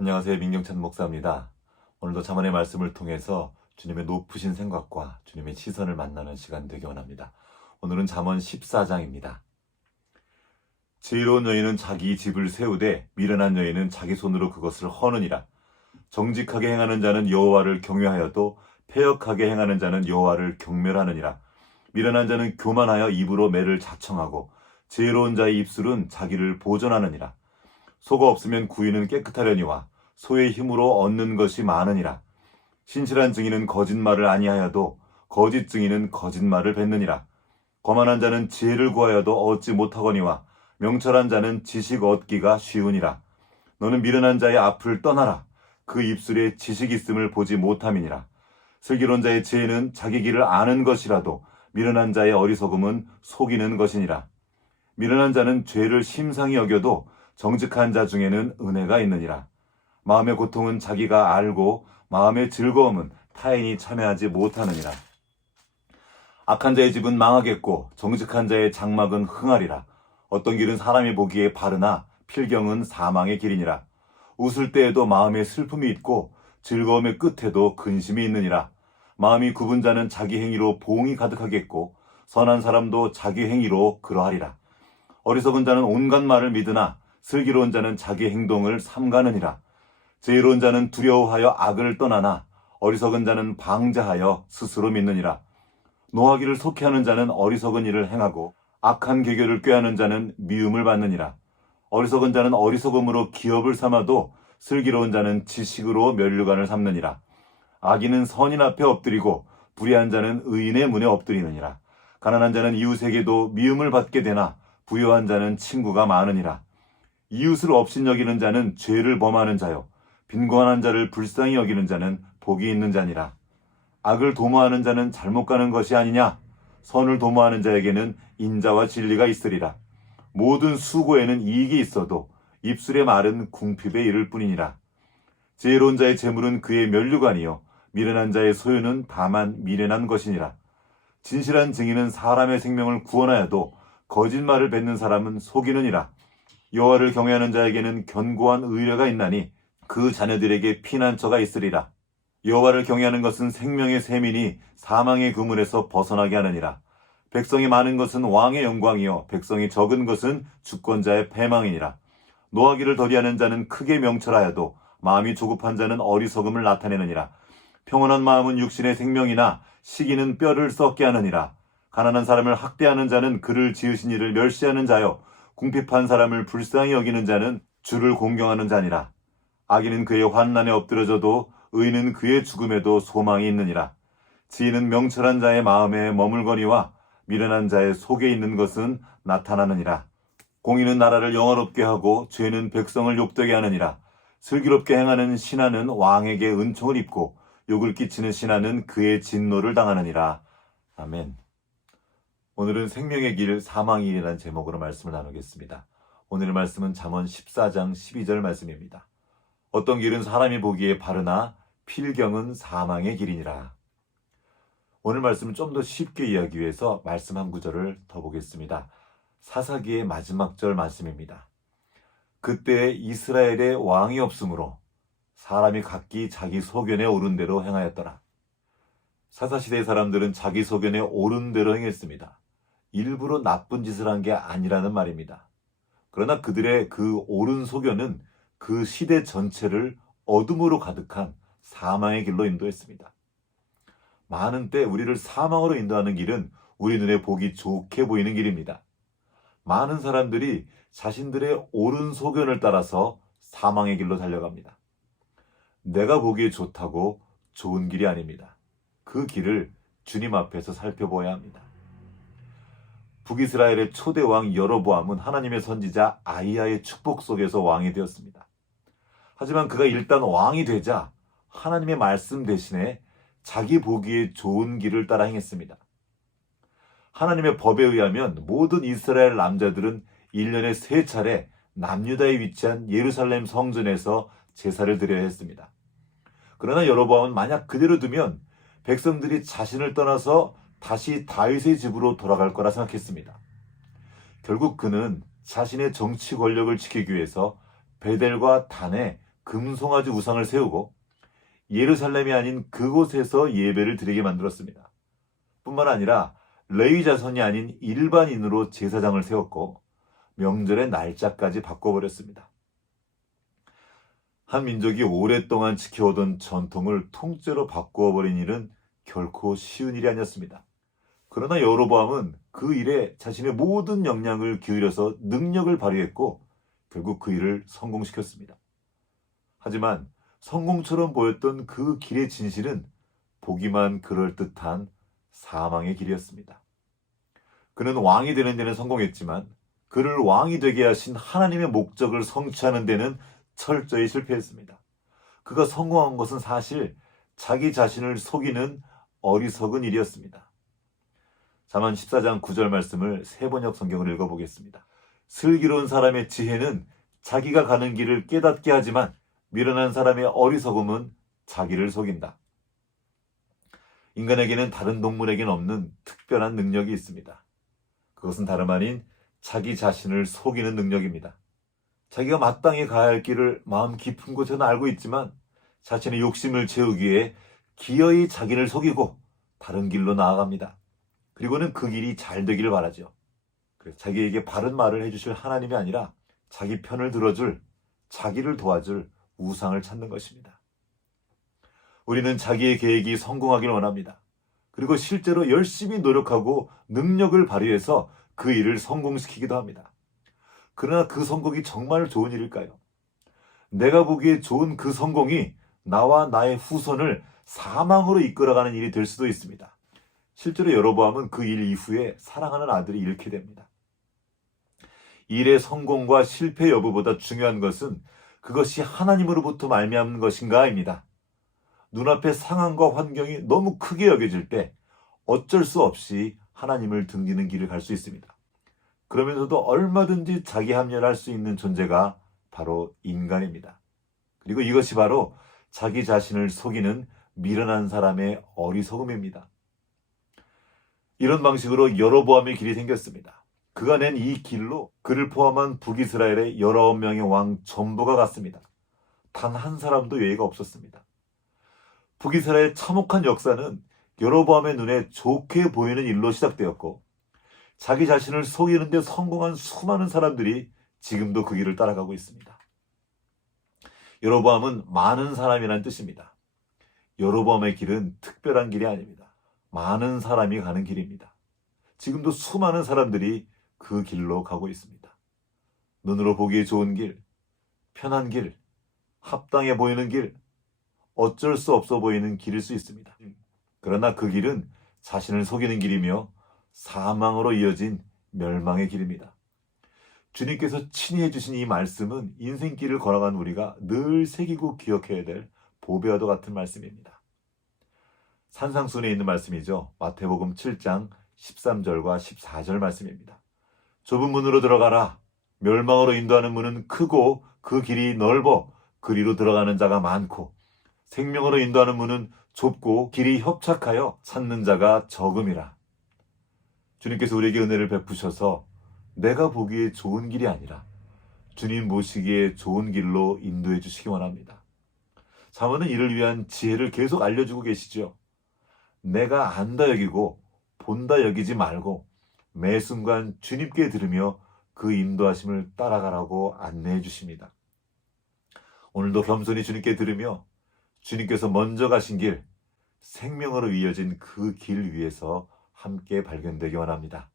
안녕하세요. 민경찬 목사입니다. 오늘도 잠언의 말씀을 통해서 주님의 높으신 생각과 주님의 시선을 만나는 시간 되기 원합니다. 오늘은 잠언 14장입니다. 지혜로운 여인은 자기 집을 세우되 미련한 여인은 자기 손으로 그것을 허느니라. 정직하게 행하는 자는 여호와를 경외하여도 패역하게 행하는 자는 여호와를 경멸하느니라. 미련한 자는 교만하여 입으로 매를 자청하고 지혜로운 자의 입술은 자기를 보존하느니라. 소가 없으면 구이는 깨끗하려니와 소의 힘으로 얻는 것이 많으니라. 신실한 증인은 거짓말을 아니하여도 거짓 증인은 거짓말을 뱉느니라. 거만한 자는 지혜를 구하여도 얻지 못하거니와 명철한 자는 지식 얻기가 쉬우니라. 너는 미련한 자의 앞을 떠나라. 그 입술에 지식 있음을 보지 못함이니라. 슬기로운 자의 지혜는 자기 길을 아는 것이라도 미련한 자의 어리석음은 속이는 것이니라. 미련한 자는 죄를 심상히 여겨도 정직한 자 중에는 은혜가 있느니라. 마음의 고통은 자기가 알고 마음의 즐거움은 타인이 참여하지 못하느니라. 악한 자의 집은 망하겠고 정직한 자의 장막은 흥하리라. 어떤 길은 사람이 보기에 바르나 필경은 사망의 길이니라. 웃을 때에도 마음에 슬픔이 있고 즐거움의 끝에도 근심이 있느니라. 마음이 굽은 자는 자기 행위로 보응이 가득하겠고 선한 사람도 자기 행위로 그러하리라. 어리석은 자는 온갖 말을 믿으나 슬기로운 자는 자기 행동을 삼가느니라. 지혜로운 자는 두려워하여 악을 떠나나 어리석은 자는 방자하여 스스로 믿느니라. 노하기를 속해하는 자는 어리석은 일을 행하고 악한 계교를 꾀하는 자는 미움을 받느니라. 어리석은 자는 어리석음으로 기업을 삼아도 슬기로운 자는 지식으로 면류관을 삼느니라. 악인은 선인 앞에 엎드리고 불의한 자는 의인의 문에 엎드리느니라. 가난한 자는 이웃에게도 미움을 받게 되나 부유한 자는 친구가 많으니라. 이웃을 업신여기는 자는 죄를 범하는 자요 빈곤한 자를 불쌍히 여기는 자는 복이 있는 자니라. 악을 도모하는 자는 잘못 가는 것이 아니냐? 선을 도모하는 자에게는 인자와 진리가 있으리라. 모든 수고에는 이익이 있어도 입술의 말은 궁핍에 이를 뿐이니라. 지혜로운 자의 재물은 그의 면류관이요 미련한 자의 소유는 다만 미련한 것이니라. 진실한 증인은 사람의 생명을 구원하여도 거짓말을 뱉는 사람은 속이느니라. 여호와를 경외하는 자에게는 견고한 의뢰가 있나니 그 자녀들에게 피난처가 있으리라. 여호와를 경외하는 것은 생명의 셈이니 사망의 그물에서 벗어나게 하느니라. 백성이 많은 것은 왕의 영광이요 백성이 적은 것은 주권자의 패망이니라. 노하기를 더디하는 자는 크게 명철하여도 마음이 조급한 자는 어리석음을 나타내느니라. 평온한 마음은 육신의 생명이나 시기는 뼈를 썩게 하느니라. 가난한 사람을 학대하는 자는 그를 지으신 이를 멸시하는 자요 궁핍한 사람을 불쌍히 여기는 자는 주를 공경하는 자니라. 악인은 그의 환난에 엎드려져도 의인은 그의 죽음에도 소망이 있느니라. 지혜는 명철한 자의 마음에 머물거니와 미련한 자의 속에 있는 것은 나타나느니라. 공의는 나라를 영화롭게 하고 죄는 백성을 욕되게 하느니라. 슬기롭게 행하는 신하는 왕에게 은총을 입고 욕을 끼치는 신하는 그의 진노를 당하느니라. 아멘. 오늘은 생명의 길 사망의 길이라는 제목으로 말씀을 나누겠습니다. 오늘의 말씀은 잠언 14장 12절 말씀입니다. 어떤 길은 사람이 보기에 바르나 필경은 사망의 길이니라. 오늘 말씀을 좀 더 쉽게 이해하기 위해서 말씀 한 구절을 더 보겠습니다. 사사기의 마지막 절 말씀입니다. 그때 이스라엘에 왕이 없으므로 사람이 각기 자기 소견에 오른 대로 행하였더라. 사사시대의 사람들은 자기 소견에 오른 대로 행했습니다. 일부러 나쁜 짓을 한 게 아니라는 말입니다. 그러나 그들의 그 옳은 소견은 그 시대 전체를 어둠으로 가득한 사망의 길로 인도했습니다. 많은 때 우리를 사망으로 인도하는 길은 우리 눈에 보기 좋게 보이는 길입니다. 많은 사람들이 자신들의 옳은 소견을 따라서 사망의 길로 달려갑니다. 내가 보기에 좋다고 좋은 길이 아닙니다. 그 길을 주님 앞에서 살펴보아야 합니다. 북이스라엘의 초대 왕 여로보암은 하나님의 선지자 아히야의 축복 속에서 왕이 되었습니다. 하지만 그가 일단 왕이 되자 하나님의 말씀 대신에 자기 보기에 좋은 길을 따라 행했습니다. 하나님의 법에 의하면 모든 이스라엘 남자들은 1년에 3차례 남유다에 위치한 예루살렘 성전에서 제사를 드려야 했습니다. 그러나 여로보암은 만약 그대로 두면 백성들이 자신을 떠나서 다시 다윗의 집으로 돌아갈 거라 생각했습니다. 결국 그는 자신의 정치 권력을 지키기 위해서 베델과 단에 금송아지 우상을 세우고 예루살렘이 아닌 그곳에서 예배를 드리게 만들었습니다. 뿐만 아니라 레위 자손이 아닌 일반인으로 제사장을 세웠고 명절의 날짜까지 바꿔버렸습니다. 한 민족이 오랫동안 지켜오던 전통을 통째로 바꾸어버린 일은 결코 쉬운 일이 아니었습니다. 그러나 여로보암은 그 일에 자신의 모든 역량을 기울여서 능력을 발휘했고 결국 그 일을 성공시켰습니다. 하지만 성공처럼 보였던 그 길의 진실은 보기만 그럴듯한 사망의 길이었습니다. 그는 왕이 되는 데는 성공했지만 그를 왕이 되게 하신 하나님의 목적을 성취하는 데는 철저히 실패했습니다. 그가 성공한 것은 사실 자기 자신을 속이는 어리석은 일이었습니다. 잠언 14장 9절 말씀을 세번역 성경을 읽어보겠습니다. 슬기로운 사람의 지혜는 자기가 가는 길을 깨닫게 하지만 미련한 사람의 어리석음은 자기를 속인다. 인간에게는 다른 동물에게는 없는 특별한 능력이 있습니다. 그것은 다름 아닌 자기 자신을 속이는 능력입니다. 자기가 마땅히 가야 할 길을 마음 깊은 곳에는 알고 있지만 자신의 욕심을 채우기 위해 기어이 자기를 속이고 다른 길로 나아갑니다. 그리고는 그 길이 잘 되기를 바라죠. 그래서 자기에게 바른 말을 해주실 하나님이 아니라 자기 편을 들어줄, 자기를 도와줄 우상을 찾는 것입니다. 우리는 자기의 계획이 성공하길 원합니다. 그리고 실제로 열심히 노력하고 능력을 발휘해서 그 일을 성공시키기도 합니다. 그러나 그 성공이 정말 좋은 일일까요? 내가 보기에 좋은 그 성공이 나와 나의 후손을 사망으로 이끌어가는 일이 될 수도 있습니다. 실제로 여로보암은 그 일 이후에 사랑하는 아들이 잃게 됩니다. 일의 성공과 실패 여부보다 중요한 것은 그것이 하나님으로부터 말미암는 것인가입니다. 눈앞의 상황과 환경이 너무 크게 여겨질 때 어쩔 수 없이 하나님을 등지는 길을 갈 수 있습니다. 그러면서도 얼마든지 자기 합리화를 할 수 있는 존재가 바로 인간입니다. 그리고 이것이 바로 자기 자신을 속이는 미련한 사람의 어리석음입니다. 이런 방식으로 여로보암의 길이 생겼습니다. 그가 낸 이 길로 그를 포함한 북이스라엘의 19명의 왕 전부가 갔습니다. 단 한 사람도 예의가 없었습니다. 북이스라엘의 참혹한 역사는 여로보암의 눈에 좋게 보이는 일로 시작되었고 자기 자신을 속이는 데 성공한 수많은 사람들이 지금도 그 길을 따라가고 있습니다. 여로보암은 많은 사람이라는 뜻입니다. 여로보암의 길은 특별한 길이 아닙니다. 많은 사람이 가는 길입니다. 지금도 수많은 사람들이 그 길로 가고 있습니다. 눈으로 보기에 좋은 길, 편한 길, 합당해 보이는 길, 어쩔 수 없어 보이는 길일 수 있습니다. 그러나 그 길은 자신을 속이는 길이며 사망으로 이어진 멸망의 길입니다. 주님께서 친히 해주신 이 말씀은 인생길을 걸어간 우리가 늘 새기고 기억해야 될 보배와도 같은 말씀입니다. 산상순에 있는 말씀이죠. 마태복음 7장 13절과 14절 말씀입니다. 좁은 문으로 들어가라. 멸망으로 인도하는 문은 크고 그 길이 넓어 그리로 들어가는 자가 많고 생명으로 인도하는 문은 좁고 길이 협착하여 찾는 자가 적음이라. 주님께서 우리에게 은혜를 베푸셔서 내가 보기에 좋은 길이 아니라 주님 보시기에 좋은 길로 인도해 주시기 원합니다. 잠언은 이를 위한 지혜를 계속 알려주고 계시죠. 내가 안다 여기고 본다 여기지 말고 매 순간 주님께 들으며 그 인도하심을 따라가라고 안내해 주십니다. 오늘도 겸손히 주님께 들으며 주님께서 먼저 가신 길, 생명으로 이어진 그 길 위에서 함께 발견되기 원합니다.